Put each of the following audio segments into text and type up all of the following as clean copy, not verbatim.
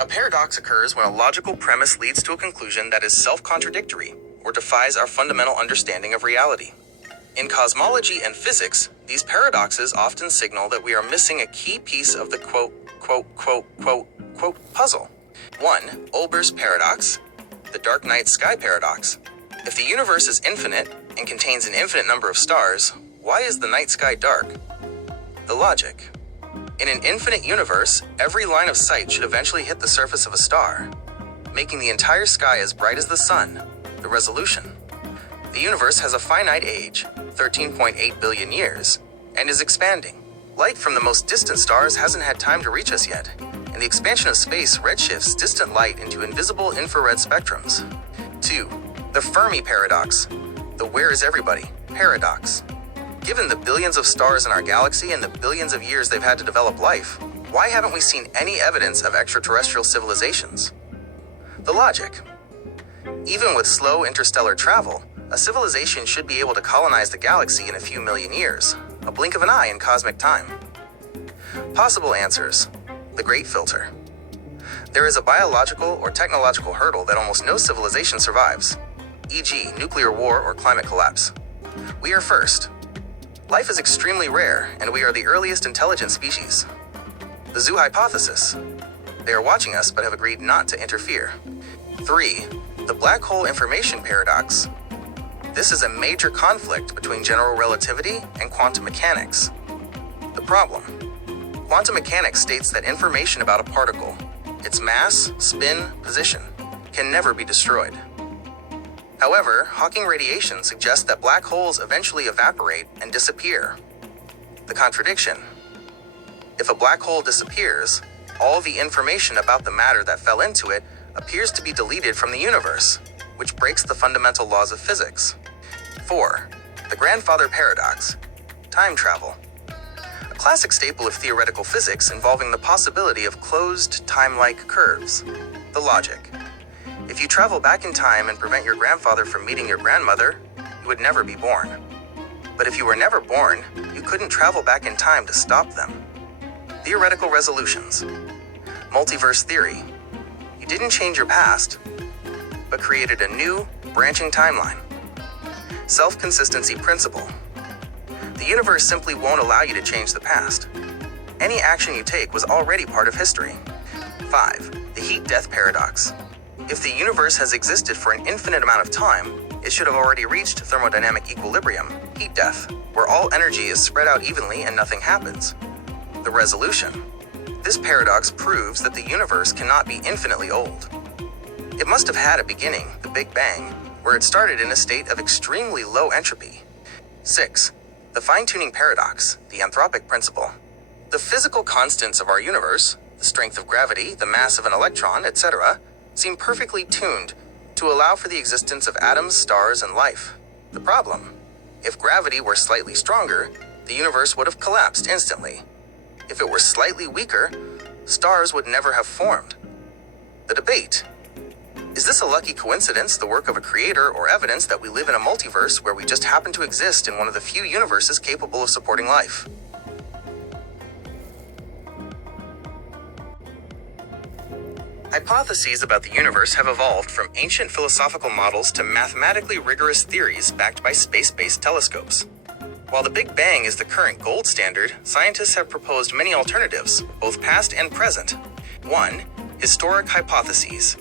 A paradox occurs when a logical premise leads to a conclusion that is self-contradictory or defies our fundamental understanding of reality. In cosmology and physics, these paradoxes often signal that we are missing a key piece of the puzzle. 1. Olber's paradox, the dark night sky paradox. If the universe is infinite and contains an infinite number of stars, why is the night sky dark? The logic. In an infinite universe, every line of sight should eventually hit the surface of a star, making the entire sky as bright as the sun. The resolution. The universe has a finite age, 13.8 billion years, and is expanding. Light from the most distant stars hasn't had time to reach us yet, and the expansion of space redshifts distant light into invisible infrared spectrums. 2. The Fermi paradox, the where is everybody paradox. Given the billions of stars in our galaxy and the billions of years they've had to develop life, why haven't we seen any evidence of extraterrestrial civilizations? The logic. Even with slow interstellar travel, a civilization should be able to colonize the galaxy in a few million years, a blink of an eye in cosmic time. Possible answers. The Great Filter. There is a biological or technological hurdle that almost no civilization survives, e.g. nuclear war or climate collapse. We are first. Life is extremely rare, and we are the earliest intelligent species. The Zoo Hypothesis. They are watching us but have agreed not to interfere. 3. The black hole information paradox. This is a major conflict between general relativity and quantum mechanics. The problem. Quantum mechanics states that information about a particle, its mass, spin, position, can never be destroyed. However, Hawking radiation suggests that black holes eventually evaporate and disappear. The contradiction. If a black hole disappears, all the information about the matter that fell into it appears to be deleted from the universe, which breaks the fundamental laws of physics. 4. The grandfather paradox, time travel. A classic staple of theoretical physics involving the possibility of closed, time-like curves. The logic. If you travel back in time and prevent your grandfather from meeting your grandmother, you would never be born. But if you were never born, you couldn't travel back in time to stop them. Theoretical resolutions. Multiverse theory. You didn't change your past, but created a new, branching timeline. Self-consistency principle. The universe simply won't allow you to change the past. Any action you take was already part of history. 5. The heat-death paradox. If the universe has existed for an infinite amount of time, it should have already reached thermodynamic equilibrium, heat death, where all energy is spread out evenly and nothing happens. The resolution. This paradox proves that the universe cannot be infinitely old. It must have had a beginning, the Big Bang, where it started in a state of extremely low entropy. 6. The fine-tuning paradox, the anthropic principle. The physical constants of our universe, the strength of gravity, the mass of an electron, etc., seem perfectly tuned to allow for the existence of atoms, stars, and life. The problem: if gravity were slightly stronger, the universe would have collapsed instantly. If it were slightly weaker, stars would never have formed. The debate: is this a lucky coincidence, the work of a creator, or evidence that we live in a multiverse where we just happen to exist in one of the few universes capable of supporting life? Hypotheses about the universe have evolved from ancient philosophical models to mathematically rigorous theories backed by space-based telescopes. While the Big Bang is the current gold standard, scientists have proposed many alternatives, both past and present. 1. Historic hypotheses.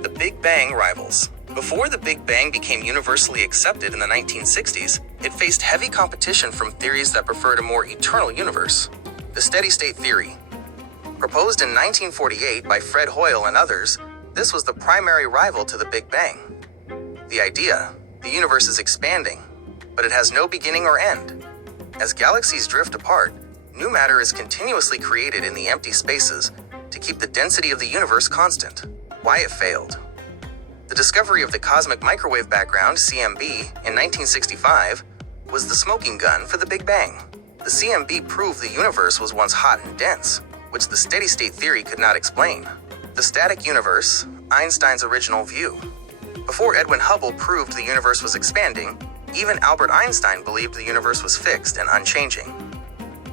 The Big Bang rivals. Before the Big Bang became universally accepted in the 1960s, it faced heavy competition from theories that preferred a more eternal universe. The steady-state theory. Proposed in 1948 by Fred Hoyle and others, this was the primary rival to the Big Bang. The idea: the universe is expanding, but it has no beginning or end. As galaxies drift apart, new matter is continuously created in the empty spaces to keep the density of the universe constant. Why it failed. The discovery of the cosmic microwave background, CMB, in 1965 was the smoking gun for the Big Bang. The CMB proved the universe was once hot and dense, which the steady-state theory could not explain. The static universe, Einstein's original view. Before Edwin Hubble proved the universe was expanding, even Albert Einstein believed the universe was fixed and unchanging.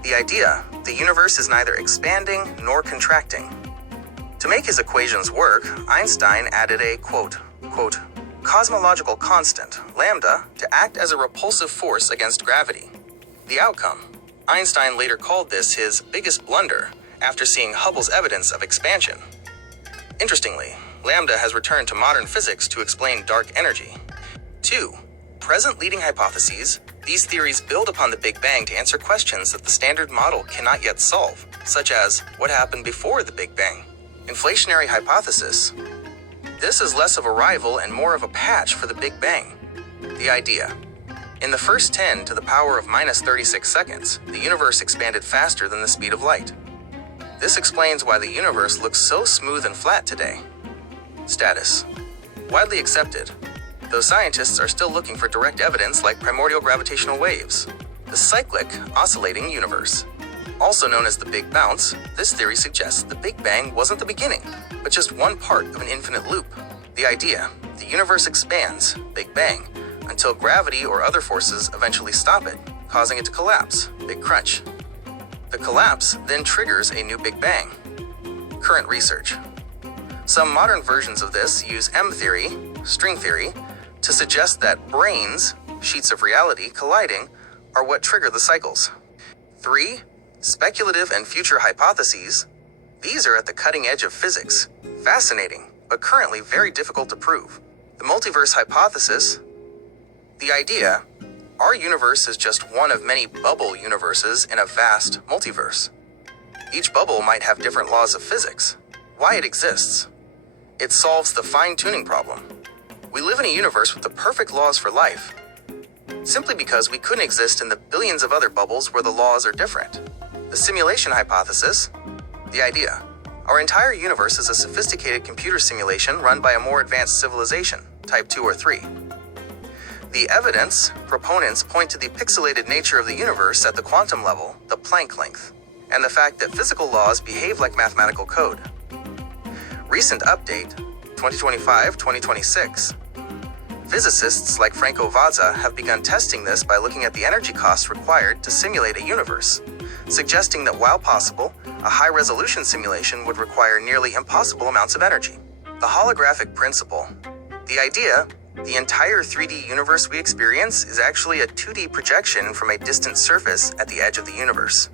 The idea: the universe is neither expanding nor contracting. To make his equations work, Einstein added a cosmological constant, lambda, to act as a repulsive force against gravity. The outcome: Einstein later called this his biggest blunder after seeing Hubble's evidence of expansion. Interestingly, lambda has returned to modern physics to explain dark energy. 2. Present leading hypotheses. These theories build upon the Big Bang to answer questions that the standard model cannot yet solve, such as what happened before the Big Bang. Inflationary hypothesis. This is less of a rival and more of a patch for the Big Bang. The idea: in the first 10 to the power of minus 36 seconds, the universe expanded faster than the speed of light. This explains why the universe looks so smooth and flat today. Status: widely accepted, though scientists are still looking for direct evidence like primordial gravitational waves. The cyclic, oscillating universe. Also known as the Big Bounce, this theory suggests the Big Bang wasn't the beginning, but just one part of an infinite loop. The idea: the universe expands, Big Bang, until gravity or other forces eventually stop it, causing it to collapse, Big Crunch. The collapse then triggers a new Big Bang. Current research. Some modern versions of this use M-theory, string theory, to suggest that branes, sheets of reality colliding, are what trigger the cycles. 3. Speculative and future hypotheses. These are at the cutting edge of physics. Fascinating, but currently very difficult to prove. The multiverse hypothesis. The idea: our universe is just one of many bubble universes in a vast multiverse. Each bubble might have different laws of physics. Why it exists? It solves the fine-tuning problem. We live in a universe with the perfect laws for life, simply because we couldn't exist in the billions of other bubbles where the laws are different. The simulation hypothesis. The idea: our entire universe is a sophisticated computer simulation run by a more advanced civilization, type 2 or 3. The evidence: proponents point to the pixelated nature of the universe at the quantum level, the Planck length, and the fact that physical laws behave like mathematical code. Recent update, 2025-2026. Physicists like Franco Vazza have begun testing this by looking at the energy costs required to simulate a universe, suggesting that while possible, a high-resolution simulation would require nearly impossible amounts of energy. The holographic principle. The idea: the entire 3D universe we experience is actually a 2D projection from a distant surface at the edge of the universe.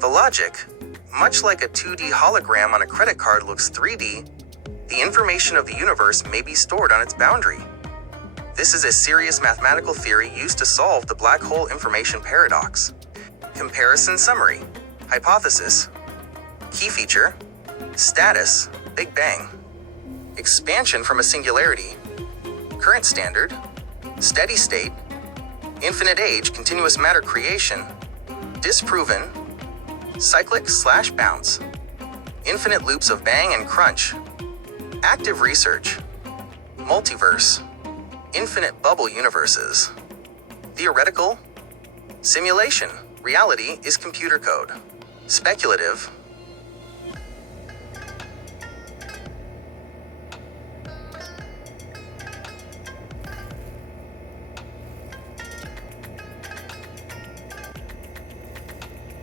The logic: much like a 2D hologram on a credit card looks 3D, the information of the universe may be stored on its boundary. This is a serious mathematical theory used to solve the black hole information paradox. Comparison summary. Hypothesis. Key feature. Status: Big Bang. Expansion from a singularity. Current standard. Steady state. Infinite age continuous matter creation. Disproven. Cyclic/bounce. Infinite loops of bang and crunch. Active research. Multiverse. Infinite bubble universes. Theoretical. Simulation. Reality is computer code. Speculative.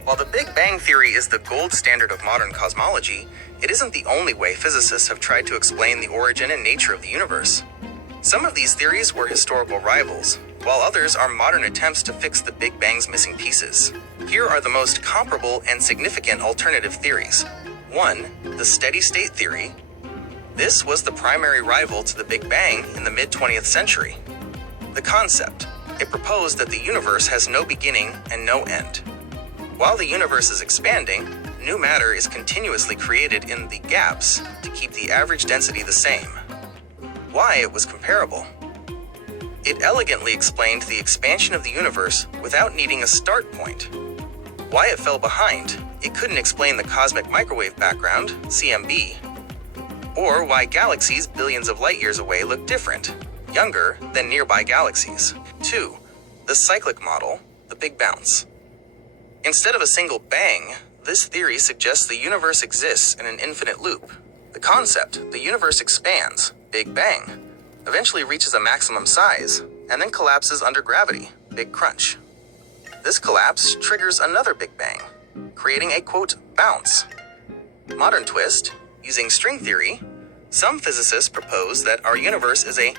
While the Big Bang Theory is the gold standard of modern cosmology, it isn't the only way physicists have tried to explain the origin and nature of the universe. Some of these theories were historical rivals, while others are modern attempts to fix the Big Bang's missing pieces. Here are the most comparable and significant alternative theories. 1. The steady-state theory. This was the primary rival to the Big Bang in the mid-20th century. The concept: it proposed that the universe has no beginning and no end. While the universe is expanding, new matter is continuously created in the gaps to keep the average density the same. Why it was comparable. It elegantly explained the expansion of the universe without needing a start point. Why it fell behind. It couldn't explain the cosmic microwave background, CMB, or why galaxies billions of light years away look different, younger than nearby galaxies. 2. The cyclic model, the Big Bounce. Instead of a single bang, this theory suggests the universe exists in an infinite loop. The concept: the universe expands, Big Bang, eventually reaches a maximum size, and then collapses under gravity, Big Crunch. This collapse triggers another Big Bang, creating a, bounce. Modern twist: Using string theory, some physicists propose that our universe is a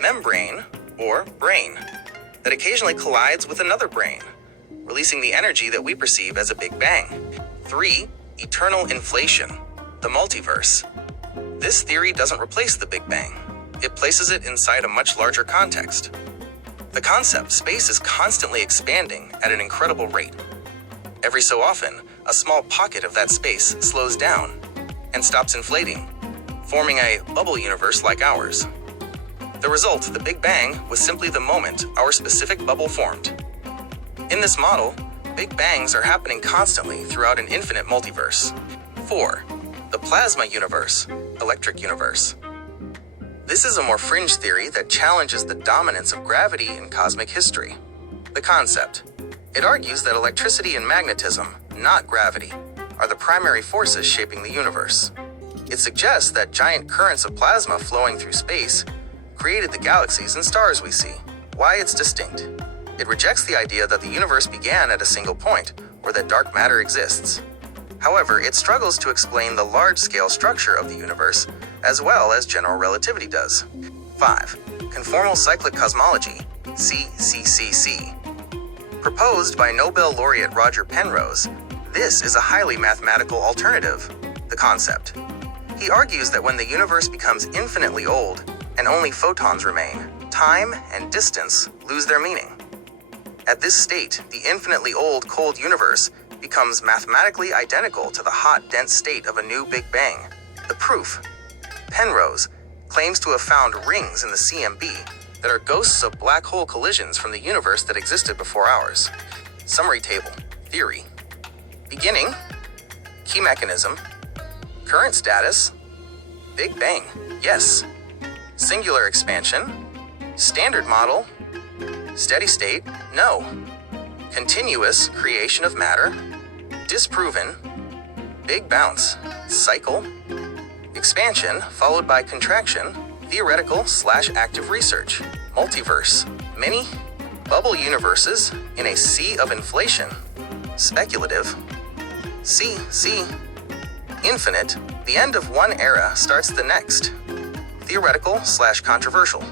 membrane, or brain, that occasionally collides with another brain, releasing the energy that we perceive as a Big Bang. 3. Eternal inflation, the multiverse. This theory doesn't replace the Big Bang. It places it inside a much larger context. The concept space is constantly expanding at an incredible rate. Every so often, a small pocket of that space slows down and stops inflating, forming a bubble universe like ours. The result, the Big Bang, was simply the moment our specific bubble formed. In this model, Big Bangs are happening constantly throughout an infinite multiverse. 4. The plasma universe, electric universe. This is a more fringe theory that challenges the dominance of gravity in cosmic history. The concept. It argues that electricity and magnetism, not gravity, are the primary forces shaping the universe. It suggests that giant currents of plasma flowing through space created the galaxies and stars we see. Why it's distinct. It rejects the idea that the universe began at a single point, or that dark matter exists. However, it struggles to explain the large-scale structure of the universe, as well as general relativity does. 5. Conformal cyclic cosmology, CCCC. Proposed by Nobel laureate Roger Penrose, this is a highly mathematical alternative, the concept. He argues that when the universe becomes infinitely old and only photons remain, time and distance lose their meaning. At this state, the infinitely old cold universe becomes mathematically identical to the hot, dense state of a new Big Bang. The proof. Penrose claims to have found rings in the CMB that are ghosts of black hole collisions from the universe that existed before ours. Summary table. Theory. Beginning. Key mechanism. Current status. Big Bang. Yes. Singular expansion. Standard model. Steady state. No. Continuous creation of matter. Disproven. Big bounce. Cycle. Expansion followed by contraction. Theoretical/active research. Multiverse. Many bubble universes in a sea of inflation. Speculative. C. Infinite. The end of one era starts the next. Theoretical/controversial.